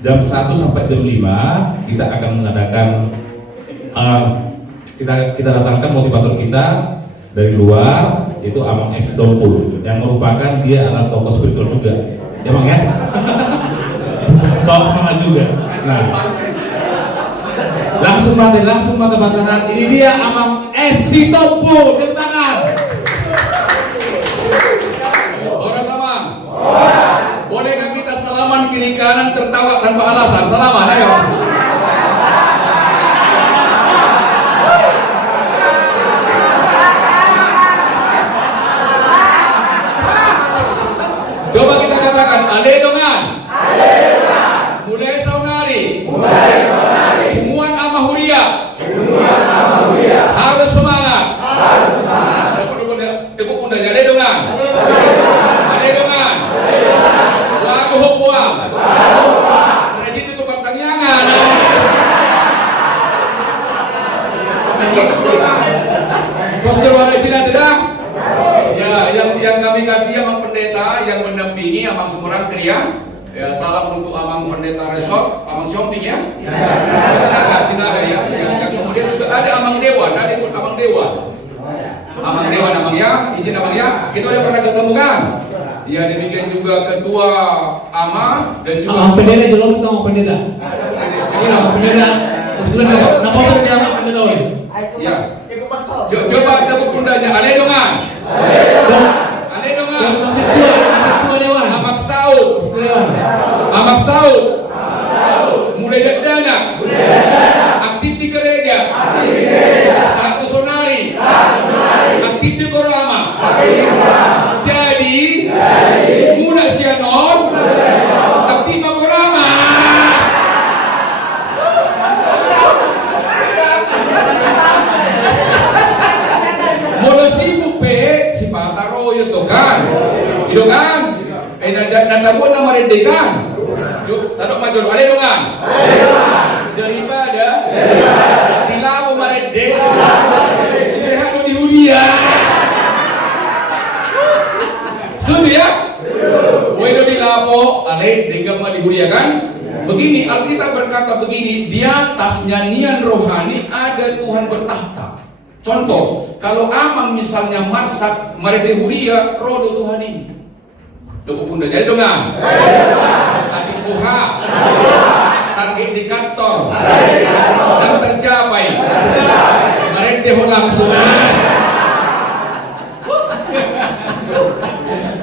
jam 1 sampai jam 5 kita akan mengadakan kita datangkan motivator kita dari luar, itu Amang S. Dompul yang merupakan dia adalah tokoh spiritual juga ya Bang ya. Bawa semangat juga. Nah, langsung mata pasangan, ini dia Amang S. Dompul, tepuk tangan. Orang sama. Bolehkah kita salaman kiri kanan tertawa tanpa alasan? Salaman, ayo. Coba kita katakan, aledongan. Mulai saunari. Hubungan amahuria. Harus semangat. Tepuk pundaknya, aledongan. Aledongan. Waku hukuam. Rajin itu pertanyaan. Postur wajibnya tidak? Ya, yang kami kasih Amang Pendeta yang mendampingi Amang Semarang Krian. Ya, salam untuk Amang Pendeta Resort, Amang Shopping ya. Silakan ya. Kemudian juga ada Amang Dewan, ada ikut Amang Dewan. Amang Dewan Amang ya, izin Amang ya. Kita udah pernah ketemu kan? Ya, demikian juga Ketua Amang dan juga Amang Pendeta belum tahu Amang Pendeta. Ini Amang Pendeta. Sudah nama saya Amang Pendeta. Ya. Coba kita pundaknya, aledongan. Aledongan. Masih tua Dewan. Amak Saud. Amak Saud. Mulai dari dana. Aktif di gereja. Satu sonari. Aktif di korama. Jadi muda sianon. Aktif di korama. Mula sibuk pe si Pataro itu kan. Itu kan. Nandabon na marindikan. Tanok major, aledongan. Daripada Tilawo marinde. Sehat di huria. Setuju ya? Wego di lapo, ale denggam di huria kan? Begini, Alkitab berkata begini, di atas nyanyian rohani ada Tuhan bertahta. Contoh, kalau Amang misalnya marsak marinde huria, rodo Tuhan ini. Tepuk pundak, jadi dongan. Adik Tuhan. Target di kantor. Dan tercapai. Marinde langsung.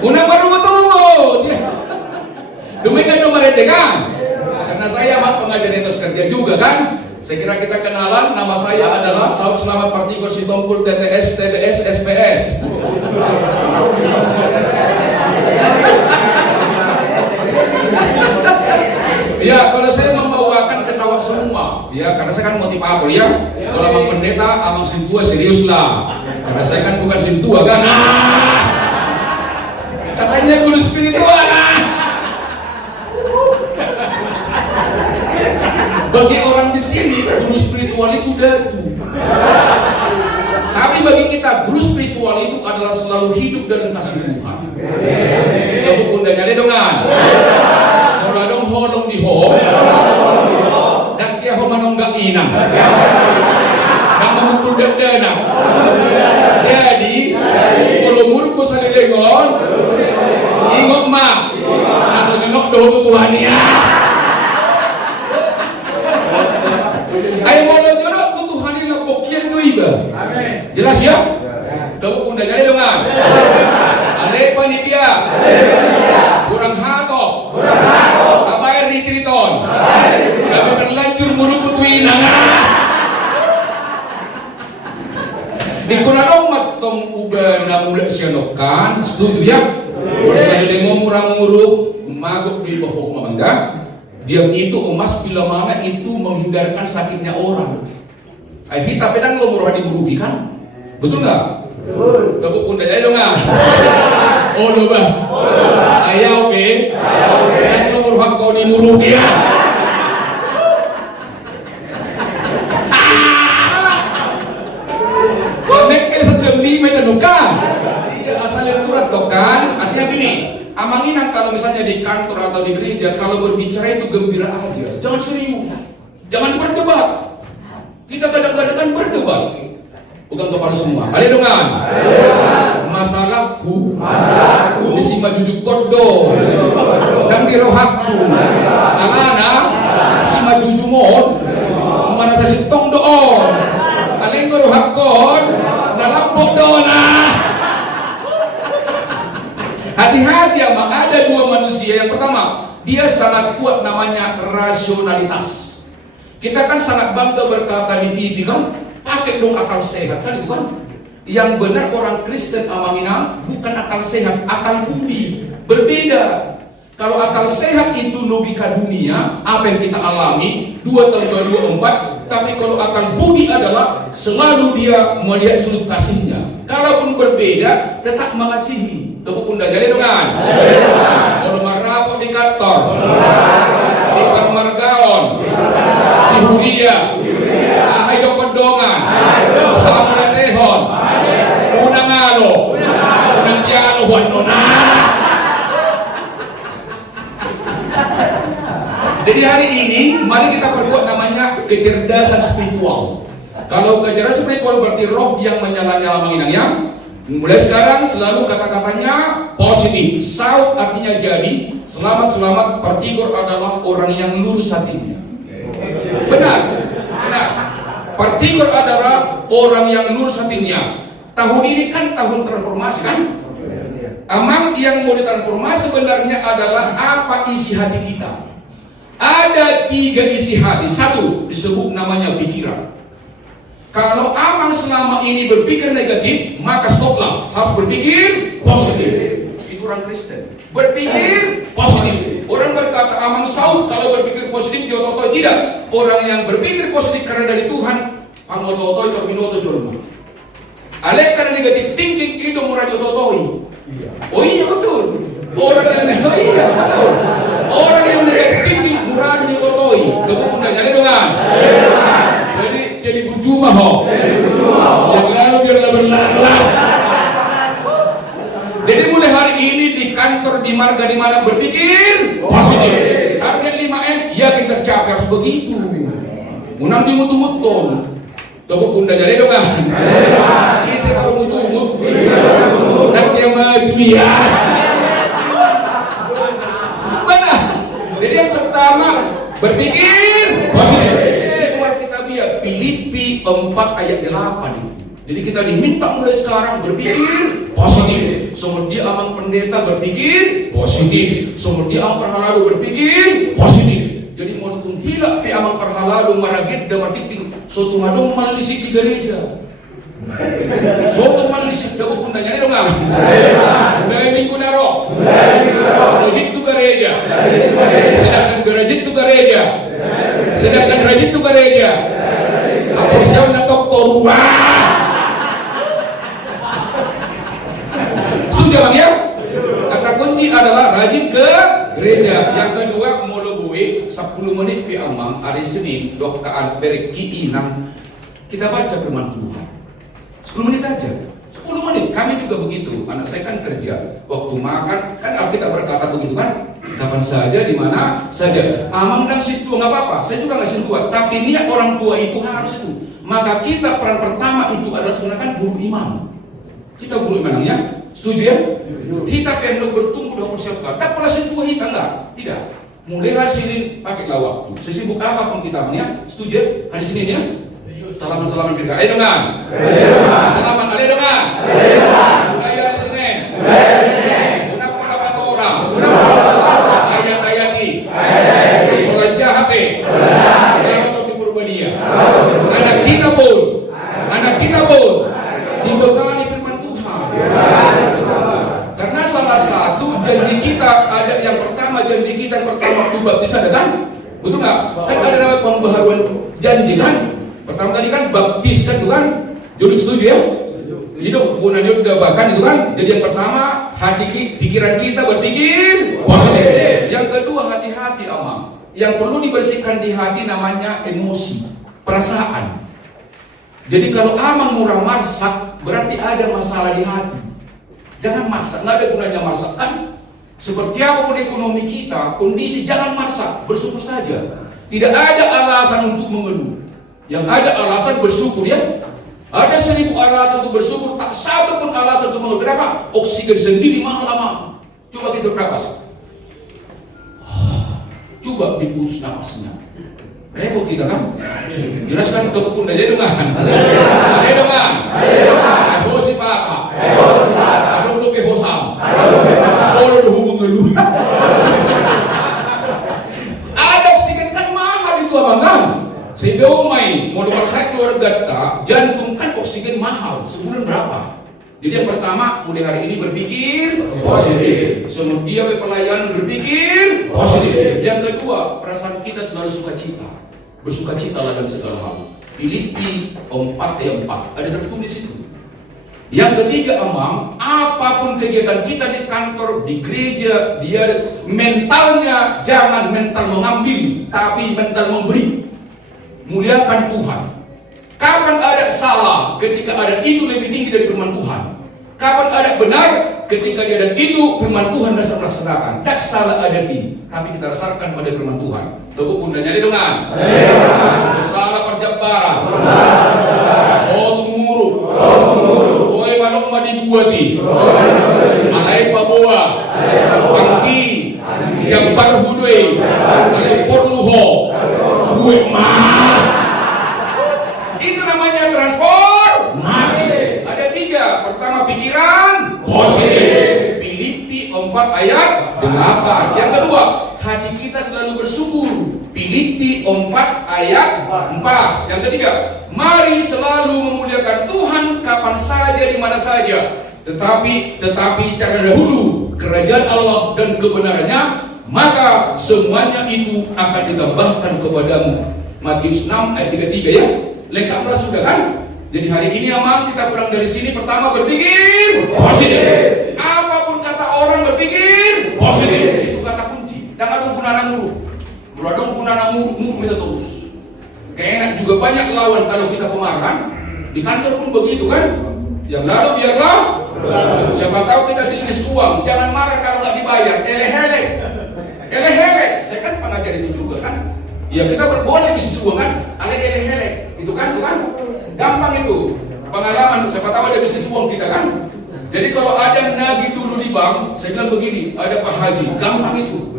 Una baru tunggu. Demikian marinde kan? Karena saya amat pengajar etos kerja juga kan. Saya kira kita kenalan, nama saya adalah Saud Selamat Partikul Sitompul TTS TDS SPS. Ya, kalau saya membawakan ketawa semua, ya karena saya kan motivator ya. Kalau Amang Pendeta, Amang Sintua serius lah. Karena saya kan bukan Sintua kan. Katanya guru spiritual. Bagi orang di sini guru spiritual itu datu. Tapi bagi kita guru spiritual itu adalah selalu hidup dalam kasih Tuhan. Ya bundanya ledongan. Orang hodong di ho. Dan kia ho manong gak inang. Dan memukul dana. Jadi kalau murko sa lelengon, ingok mak. Nasa ngenok doho Tuhan ya. Ayo mau jodoh ku Tuhan ini bokian duiba. Amin. Jelas ya? Tepuk pundak jadi dongan. Ale panitia. Kurang hato. Kabayar di triton. Kami terlanjur muruk kutuinan. Di kunadong matong uga na mula sianokan. Setuju ya? Kalau saya dengar murang-muruk magok di bawah mamangga. Dia itu emas bila mana itu menghindarkan sakitnya orang. Kita pedang lo murah diburuki kan? Betul nggak? Betul. Tepuk pundak aja dong nggak? Oh loba. Ayaw be. Dan lo murah kau diburuki ya. Konek ke sejam di metenukan. Iya asal yang turut tokan. Artinya gini. Amangin ang kalau misalnya di kantor atau di gereja, kalau berbicara itu gembira aja, jangan serius, jangan berdebat. Kita kadang-kadang kan berdebat, bukan kepada semua. Ada dengan masalahku, isi majujuk kodo, dan dirohakku, alana, si majuju mon, mana saya sitong doon, aleng rohakon, nalambok doona. Hati-hati ya, ada dua manusia. Yang pertama, dia sangat kuat namanya rasionalitas. Kita kan sangat bangga berkata di TV kan, pakai dong akal sehat kan itu kan. Yang benar orang Kristen amamina bukan akal sehat, akal budi. Berbeda. Kalau akal sehat itu logika dunia, apa yang kita alami 2 tahun 224. Tapi kalau akal budi adalah selalu dia melihat sudut kasihnya. Kalaupun berbeda, tetap mengasihi. Tepuk pundak jadi dengan. Kalau marapot di kantor, di permargaon, di huria, ahay do kodongan, hamla dehon, unang alo, unang piano huan nona. Jadi hari ini mari kita perbuat namanya kecerdasan spiritual. Kalau kecerdasan spiritual berarti roh yang menyala-nyala menginangnya. Mulai sekarang selalu kata-katanya positif. Saud artinya jadi, selamat-selamat. Partikur adalah orang yang lurus hatinya. Benar. Partikur adalah orang yang lurus hatinya. Tahun ini kan tahun transformasi kan? Amang yang mau ditransformasi sebenarnya adalah apa isi hati kita. Ada 3 isi hati. 1 disebut namanya pikiran. Kalau amang selama ini berpikir negatif, maka stoplah. Harus berpikir positif. Itu orang Kristen. Berpikir positif. Orang berkata amang Saud kalau berpikir positif dia otoy tidak. Orang yang berpikir positif karena dari Tuhan, ang otoy terminoto jolma. Alek karena negatif thinking itu murah otoy. Oh iya betul. Orang yang betul. Orang yang negatif thinking murah otoy. Kemudian jadi dengan. Jadi berjumah ho. Yang lalu biarlah berlalu. Jadi mulai hari ini di kantor, di marga, di mana berpikir positif. Target 5M yakin tercapai, harus begitu. Munang dimut-mutton. Toko pun dah jadi dong kan. Ini saya tahu mut-mut. Nanti yang majmia. Benar. Jadi yang pertama berpikir positif. Filipi 4 ayat 8 itu. Jadi kita diminta mulai sekarang berpikir positif. Seperti amang pendeta berpikir positif. Seperti amang perhalalu berpikir positif. Jadi mau tung hilak pi amang perhalalu maragit dan martiting. Suatu madong malisik di gereja. Suatu malisik dapat pundanya ini dong ah. Mulai minggu naro. Rajit tu gereja. Sedangkan gerajit tu gereja. Sedangkan rajit tu gereja. Apa siapa nak doktor? Setuju bang ya? Kata kunci adalah rajin ke gereja. Yang kedua molobui 10 menit di amang hari Senin dokaan berki 6 kita baca firman Tuhan. 10 menit aja. 10 menit. Kami juga begitu. Anak saya kan kerja. Waktu makan kan Alkitab berkata begitu kan? Kapan saja, di mana saja. Amang dan situ nggak apa-apa. Saya juga nggak sentuh. Tapi niat orang tua itu harus itu. Maka kita peran pertama itu adalah sebenarnya guru imam. Kita guru imamnya, setuju ya? Kita perlu bertumbuh dan persiapkan. Tak pernah sentuh kita enggak? Tidak. Mulai hari Senin pakailah waktu. Sesibuk apapun kita ya, setuju ya? Hari Senin ya? Salaman kita. Ayo dengan. Salaman, ayo dengan. Mulai hari Senin. Kenapa dapat orang? Ayat-ayati. Orang jahat. Anak kita pun dibekali firman Tuhan. Karena salah satu janji kita ada yang pertama, janji kita yang pertama waktu baptis ada kan? Betul nggak? Kan ada nama pembaharuan janji kan? Pertama tadi kan baptis kan itu kan? Jadi setuju ya? Hidup gunanya udah bahkan itu kan? Jadi yang pertama hati pikiran kita berpikir positif. Yang kedua hati-hati amang. Yang perlu dibersihkan di hati namanya emosi, perasaan. Jadi kalau amang murah masak berarti ada masalah di hati. Jangan masak, nggak ada gunanya masak kan? Seperti apapun ekonomi kita, kondisi jangan maksa, bersyukur saja. Tidak ada alasan untuk mengeluh. Yang ada alasan bersyukur ya. Ada 1000 alasan untuk bersyukur, tak satu pun alasan untuk mengeluh. Kenapa? Oksigen sendiri mahal-mahal. Coba kita bernapas. Coba diputus napasnya. Repot kita kan? Jelaskan ke pun aja dong kan? Ada dong kan? Hosi paka. Ada lobe hosam. Ada hubung ngeluh. Ada oksigen kan mahal itu abang kan? Sehingga umai, mau nomor saya keluarga tak, jantung kan oksigen mahal. Sebulan berapa? Jadi yang pertama, mulai hari ini berpikir positif. Semua dia pelayan berpikir positif. Yang kedua, perasaan kita selalu sukacita. Bersukacita dalam segala hal. Filipi 4 ayat 4 ada tertulis itu. Yang ketiga, amang, apapun kegiatan kita di kantor, di gereja, dia mentalnya jangan mental mengambil, tapi mental memberi. Muliakan Tuhan. Kapan ada salah ketika ada itu lebih tinggi dari firman Tuhan. Kapan ada benar ketika dia ada itu firman Tuhan dasar melaksanakan. Tak salah ada ini, tapi kita dasarkan pada firman Tuhan. Tepuk pundanya di dengan. Salah perjabaran. Sotu muruk. Oi manok madi buati. Alai paboa. Angki. Jambar hudwe. Alai porluho. Gue mah. Itu namanya transformasi. Ada 3. Pertama pikiran positif. Filipi 4 ayat 8. Yang kedua, hati kita selalu bersyukur. Filipi 4 ayat 4. Yang ketiga, mari selalu memuliakan Tuhan kapan saja di mana saja. Tetapi cari dahulu kerajaan Allah dan kebenarannya, maka semuanya itu akan ditambahkan kepadamu. Matius 6 ayat 33 ya. Lengkaplah sudah kan? Jadi hari ini amang kita pulang dari sini pertama berpikir positif. Apapun kata orang berpikir positif. Itu kata kunci. Dan ada punana mulu. Muladong punana mulu kita terus. Keenak juga banyak lawan kalau kita kemarahan. Di kantor pun begitu kan? Yang lalu biarlah. Siapa tahu kita bisnis uang, jangan marah kalau nggak dibayar. Eleh-eleh. Saya kan pengajar itu juga kan. Ya kita boleh bisnis uang kan, eleh-eleh. Itu kan. Gampang itu. Pengalaman, siapa tahu ada bisnis uang kita kan. Jadi kalau ada yang nagih dulu di bank, saya bilang begini, ada Pak Haji, gampang itu.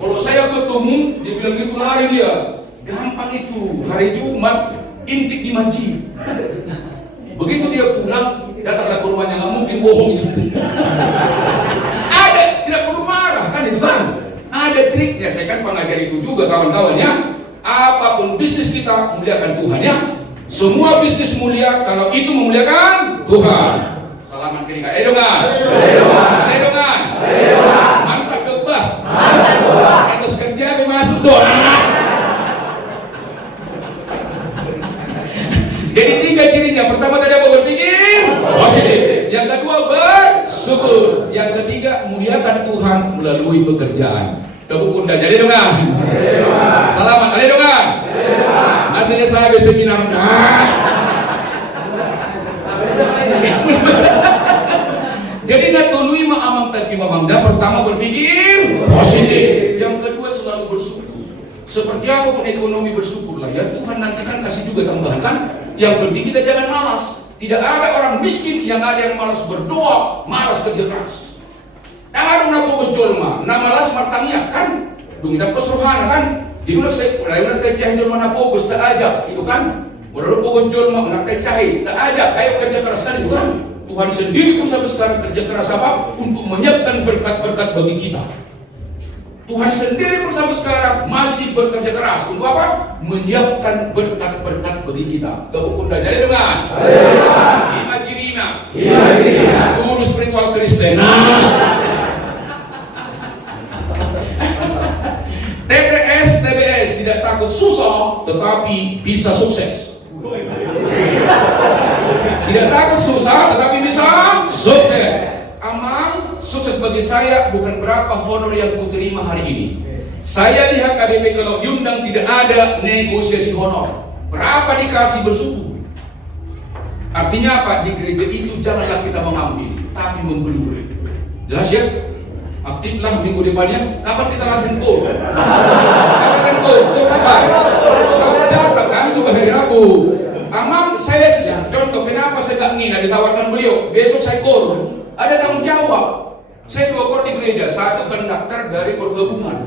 Kalau saya ketemu, dia bilang gitu lari dia. Gampang itu, hari Jumat intik di masjid. Begitu dia pulang, datanglah ke rumahnya, nggak mungkin bohong itu. Ada, tidak perlu marah kan itu kan. Ada triknya, saya kan pengajar itu juga kawan-kawannya. Apapun bisnis kita, muliakan Tuhan ya. Semua bisnis mulia kalau itu memuliakan Tuhan. Salaman kiri kak, edongan. Mantap kebah. Atas kerja masuk doa. Jadi 3 cirinya. Pertama tadi apa? Berpikir positif. Yang kedua bersyukur. Yang ketiga muliakan Tuhan melalui pekerjaan. Tepuk pundak. Jadi dongan. Salaman. Ada dongan. Hasilnya saya berseminar. Jadi natului ma'amang tadi mamangda. Pertama berpikir positif. Yang kedua selalu bersyukur. Seperti apapun ekonomi bersyukurlah ya. Tuhan nanti kan kasih juga tambahan kan. Yang penting kita jangan malas. Tidak ada orang miskin yang ada yang malas berdoa, malas kerja keras. Yang ada yang fokus jolma, na malas martangnya kan. Dung dapat rohana kan. Jadi udah tecah jolma na fokus tak ajak itu kan. Udah fokus jolma na tecah tak ajak kayak kerja keras kan itu kan. Tuhan sendiri pun sampai sekarang kerja keras apa? Untuk menyiapkan berkat-berkat bagi kita. Tuhan sendiri pun sampai sekarang masih bekerja keras untuk apa? Menyiapkan berkat-berkat bagi kita. Gabung pun dari dengan Imajirina guru spiritual Kristen. TBS tidak takut susah, tetapi bisa sukses. Tidak takut susah, tetapi bisa sukses. Amang, sukses bagi saya bukan berapa honor yang kuterima hari ini. Saya lihat KBP kalau diundang tidak ada negosiasi honor. Berapa dikasih bersyukur. Artinya apa? Di gereja itu janganlah kita mengambil, tapi memberi. Jelas ya? Aktiflah minggu depannya. Kapan kita latihan kor? Kapan latihan kor? Kor kapan? Datang kami juga hari Rabu. Amang saya contoh kenapa saya gak ngina ditawarkan beliau. Besok saya kor. Ada tanggung jawab. Saya 2 kor di gereja. 1 konduktor dari kor gabungan.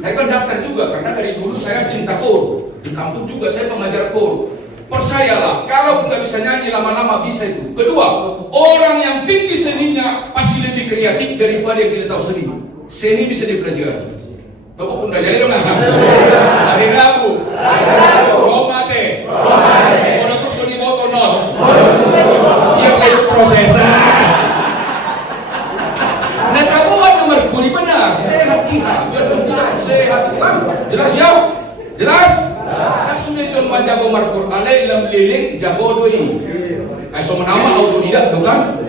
Saya konduktor juga karena dari dulu saya cinta kor. Di kampung juga saya pengajar kor. Percayalah, kalau nggak bisa nyanyi lama-lama bisa itu. Kedua, orang yang tinggi seninya pasti lebih kreatif daripada yang tidak tahu seni. Seni bisa dipelajari. Tepuk pundak jadi dong. Hari Rabu, Romate, orang tuh seni boto not. Dia kayak proses. Nah, kabuan nomor kuri benar. Sehat kita, jangan sehat kan? Jelas ya? Jelas? Langsung dia cuma jago markur alai dalam liling jago doi. Kaso menama autodidak tu kan?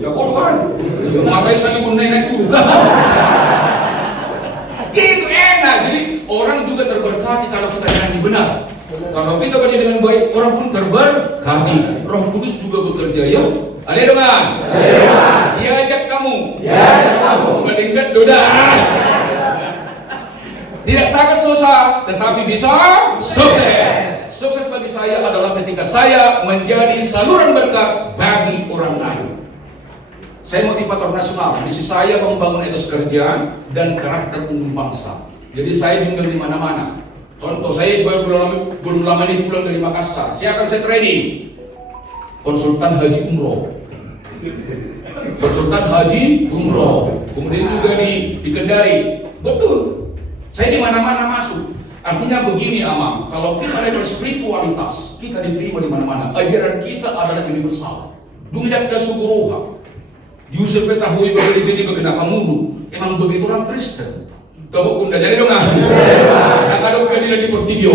Jago tu kan? Ya makai saya pun naik tu kan? Gitu enak. Jadi orang juga terberkati kalau kita nyanyi benar. Kalau kita bernyanyi dengan baik, orang pun terberkati. Roh Kudus juga bekerja ya. Ada dengan? Diajak kamu. Meningkat doda. Tidak takut susah, tetapi bisa sukses. Sukses bagi saya adalah ketika saya menjadi saluran berkat bagi orang lain. Saya motivator nasional. Misi saya membangun etos kerja dan karakter unggul bangsa. Jadi saya bimbing di mana-mana. Contoh, saya belum lama ini pulang dari Makassar. Saya akan training konsultan haji umroh. Konsultan haji umroh. Kemudian juga di Kendari. Betul. Saya di mana-mana masuk. Artinya begini Amang, kalau kita ada spiritualitas, kita diterima di mana-mana. Ajaran kita adalah universal. Dumidak kasuguruha. Yusuf ketahui bahwa jadi kenapa mulu. Emang begitu orang Kristen. Kau bunda jadi dong. Nak ada kadilah di Portidio.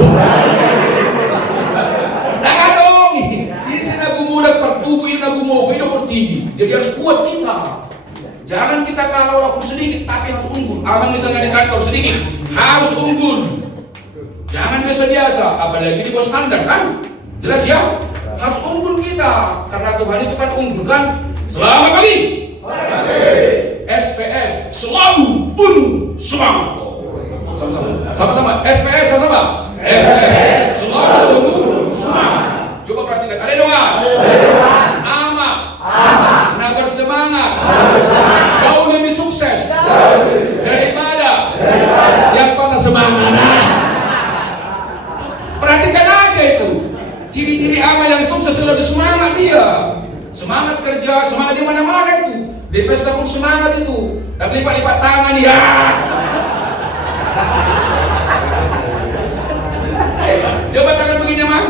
Nak ada ini saya nagu muda pertubuhin nagu mau hidup Portidio. Jadi harus kuat kita. Jangan kita kalah walaupun sedikit, tapi harus unggul. Amang misalnya di kantor sedikit, harus unggul. Jangan biasa-biasa, apalagi di bos Anda kan? Jelas ya? Harus unggul kita, karena Tuhan itu kan unggul kan? Selamat pagi. SPS selalu penuh semangat. Sama-sama. SPS sama-sama. SPS selalu penuh semangat. Coba perhatikan. Ada dong? Amat. Nah bersemangat. Jauh lebih sukses daripada yang pada semangat. Perhatikan aja itu. Ciri-ciri amal yang sukses selalu semangat dia. Semangat kerja, semangat di mana-mana itu. Di pesta pun semangat itu. Dan lipat-lipat tangan ya. Coba tangan begini Amang.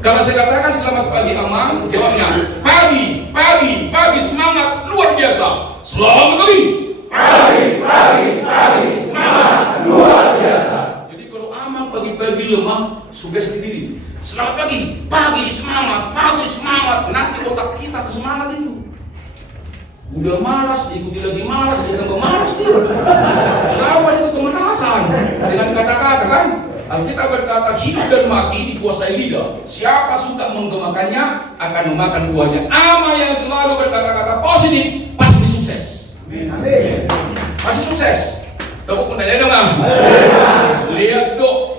Kalau saya katakan selamat pagi Amang, jawabnya pagi, semangat luar biasa. Selamat pagi. Pagi, semangat luar biasa. Jadi kalau Amang pagi-pagi lemah, sugesti diri. Selamat pagi, semangat, nanti otak kita ke semangat itu. Udah malas, ikuti lagi malas, dia tambah malas dia. Lawan itu kemanasan. Dengan kata-kata kan, Alkitab berkata hidup dan mati dikuasai lidah. Siapa suka menggemakannya akan memakan buahnya. Ama yang selalu berkata-kata positif pasti sukses. Amin. Pasti sukses. Tepuk pundak dong. Lihat dok.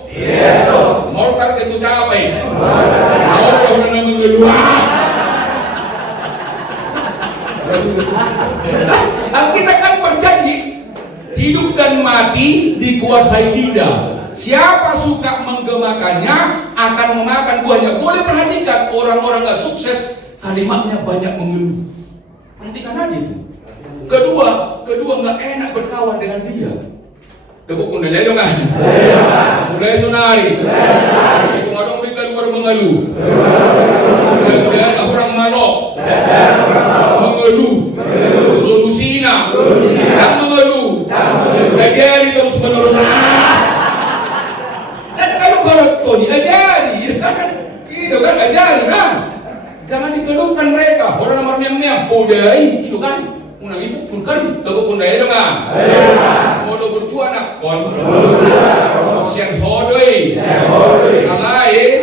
Mortar itu capai. Orang yang mengeluh. Alkitab kan berjanji hidup dan mati dikuasai lidah. Siapa suka menggemakannya akan memakan buahnya. Boleh perhatikan orang-orang gak sukses kalimatnya banyak mengeluh. Perhatikan aja. Kedua gak enak berkawan dengan dia. Tepuk pundak dong kan. Mulai sunari. Itu ngadong mereka luar mengeluh. Dan orang malok mengeluh. Solusina dan mengeluh. Ajari terus menerus. Dan kalau Tony ajari kan? Itu kan ajari kan? Jangan dikeluhkan mereka. Orang nomor yang bodai itu kan? Unang ibu pun kan tepuk pundak dong kan. Modo bercuanak kon. Siang hodoi. Alai.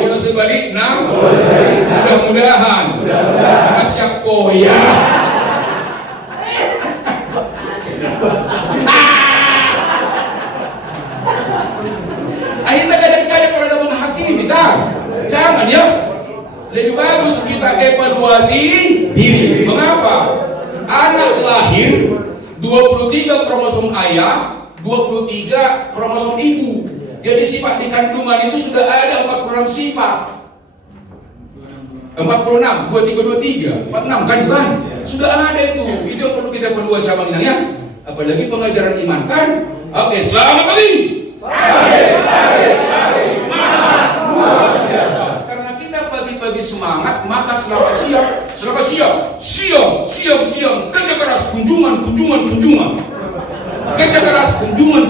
Modo balik 6. Mudah-mudahan. Jangan siap koyak. Akhirnya kadang-kadang kalau ada menghakimi kita, jangan ya. Lebih bagus kita evaluasi diri. Mengapa? Anak lahir 23 kromosom ayah, 23 kromosom ibu. Jadi sifat di kandungan itu sudah ada 46 sifat. 46, 23, 23, 46 kan bukan? Sudah ada itu. Itu yang perlu kita evaluasi sama ya. Apalagi pengajaran iman kan? Oke, selamat pagi. Semangat luar biasa. Karena kita pagi-pagi semangat, maka selama siang, kerja keras, kunjungan. Kerja keras, kunjungan.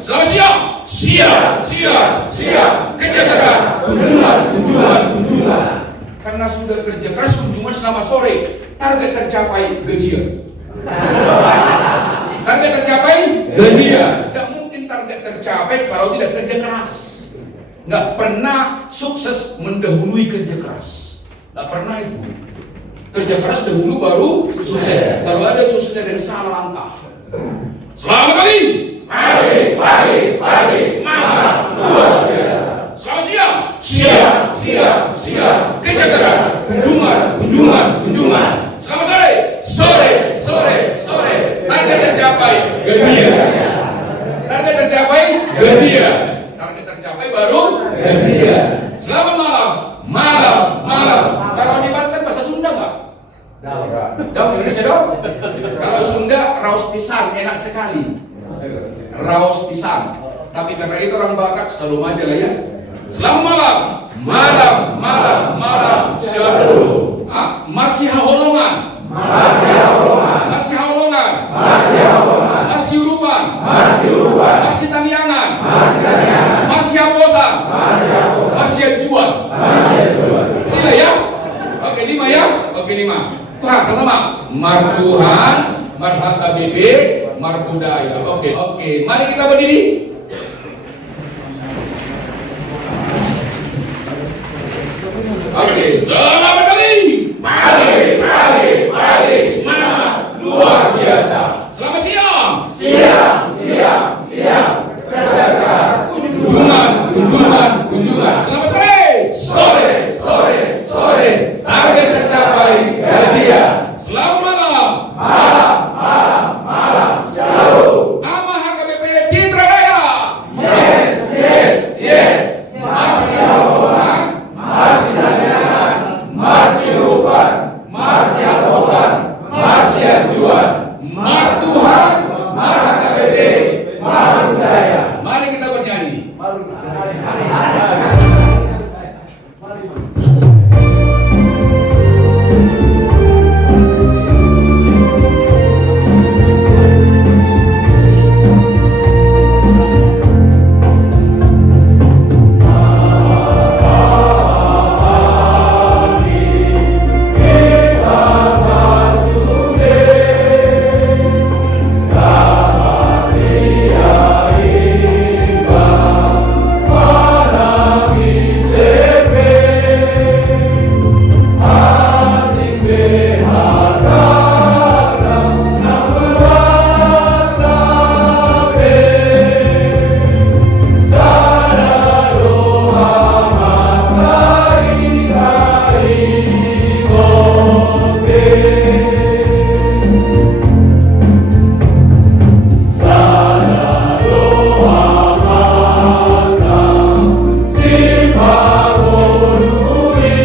Selama siang, kerja keras, kunjungan. Karena sudah kerja keras, kunjungan selama sore, target tercapai gajian. Tidak mungkin target tercapai kalau tidak kerja keras. Nggak pernah sukses mendahului kerja keras. Nggak pernah itu. Kerja keras dahulu baru sukses. Kalau ada suksesnya dari salah langkah. Selamat pagi. Pagi. Semangat luar biasa. Selamat siang. Kerja keras. Kunjungan. Selamat sore. Target tercapai gajian. Target tercapai baru gajian. Selamat malam. Kalau di Banten bahasa Sunda nggak? Dong, Indonesia dong. Kalau Sunda raus pisang enak sekali. Raus pisang. Tapi karena itu orang Batak selalu aja lah ya. Selamat malam. Shalom. Marsi Haholongan. Marsi Urupan. Marsi Tangyangan. Marsi Aposan. Marsi Ajuan. Sila ya. Oke 5 ya. Oke 5. Tuhan sama-sama. Mar Tuhan, Mar HKBP, Mar Budaya. Oke. Mari kita berdiri. Oke, selamat pagi. Pagi. Semangat luar biasa. Selamat siang. Kunjungan. Selamat sore. Target tercapai gajian. Selamat malam. Shalom. Nama HKBP Citra Daya. Yes. Marsi Haholongan. Marsi Tangyangan. Marsi Urupan. Marsi Aposan. Marsi Ajuan. Mar Tuhan. Mar HKBP. Mar Budaya. Mari kita bernyanyi. Si Pagorui